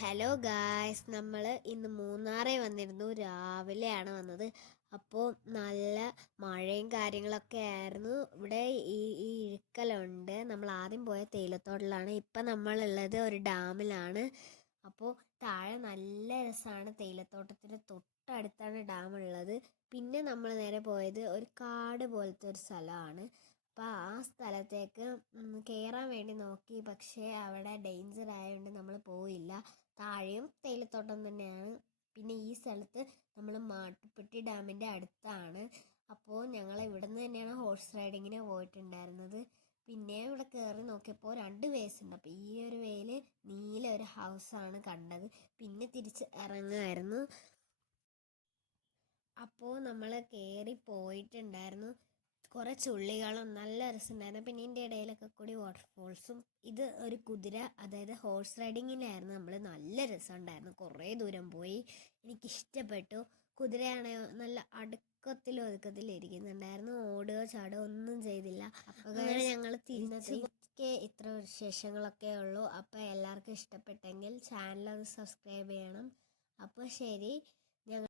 Hello guys, നമ്മൾ ഇന്ന് മൂന്നാറേ വന്നിരുന്നു. രാവിലെയാണ് വന്നത്. അപ്പോൾ നല്ല മഴയും കാര്യങ്ങളൊക്കെ ആയിരുന്നു. ഇവിടെ ഈ ഇഴുക്കലുണ്ട്. നമ്മൾ ആദ്യം പോയ തേയിലത്തോട്ടിലാണ്. ഇപ്പം നമ്മളുള്ളത് ഒരു ഡാമിലാണ്. അപ്പോൾ താഴെ നല്ല രസമാണ്. തേയിലത്തോട്ടത്തിൻ്റെ തൊട്ടടുത്താണ് ഡാമുള്ളത്. പിന്നെ നമ്മൾ നേരെ പോയത് ഒരു കാട് പോലത്തെ ഒരു സ്ഥലമാണ്. അപ്പോൾ ആ സ്ഥലത്തേക്ക് കയറാൻ വേണ്ടി നോക്കി, പക്ഷേ അവിടെ ഡേഞ്ചർ ആയതുകൊണ്ട് നമ്മൾ പോയില്ല. താഴെയും തേയിലത്തോട്ടം തന്നെയാണ്. പിന്നെ ഈ സ്ഥലത്ത് നമ്മൾ മാട്ടുപ്പെട്ടി ഡാമിൻ്റെ അടുത്താണ്. അപ്പോൾ ഞങ്ങൾ ഇവിടെ നിന്ന് തന്നെയാണ് ഹോഴ്സ് റൈഡിങ്ങിന് പോയിട്ടുണ്ടായിരുന്നത്. പിന്നെ ഇവിടെ കയറി നോക്കിയപ്പോൾ 2 വേസ് ഉണ്ട്. അപ്പോൾ ഈ ഒരു വേയിൽ നീല ഒരു ഹൗസാണ് കണ്ടത്. പിന്നെ തിരിച്ച് ഇറങ്ങുമായിരുന്നു. അപ്പോൾ നമ്മൾ കയറി പോയിട്ടുണ്ടായിരുന്നു. കുറേ ചുള്ളികളും നല്ല രസമുണ്ടായിരുന്നു. പിന്നെ ഇതിൻ്റെ ഇടയിലൊക്കെ കൂടി വാട്ടർഫോൾസും. ഇത് ഒരു കുതിര, അതായത് ഹോഴ്സ് റൈഡിങ്ങിലായിരുന്നു നമ്മൾ. നല്ല രസമുണ്ടായിരുന്നു. കുറേ ദൂരം പോയി. എനിക്കിഷ്ടപ്പെട്ടു. കുതിരയാണെ നല്ല ഒതുക്കത്തിൽ ഇരിക്കുന്നുണ്ടായിരുന്നു. ഓടുകയോ ചാടുകയോ ഒന്നും ചെയ്തില്ല. അങ്ങനെ ഞങ്ങൾ തിരിച്ച് ഇത്ര വിശേഷങ്ങളൊക്കെ ഉള്ളൂ. അപ്പോൾ എല്ലാവർക്കും ഇഷ്ടപ്പെട്ടെങ്കിൽ ചാനൽ ഒന്ന് സബ്സ്ക്രൈബ് ചെയ്യണം. അപ്പോൾ ശരി.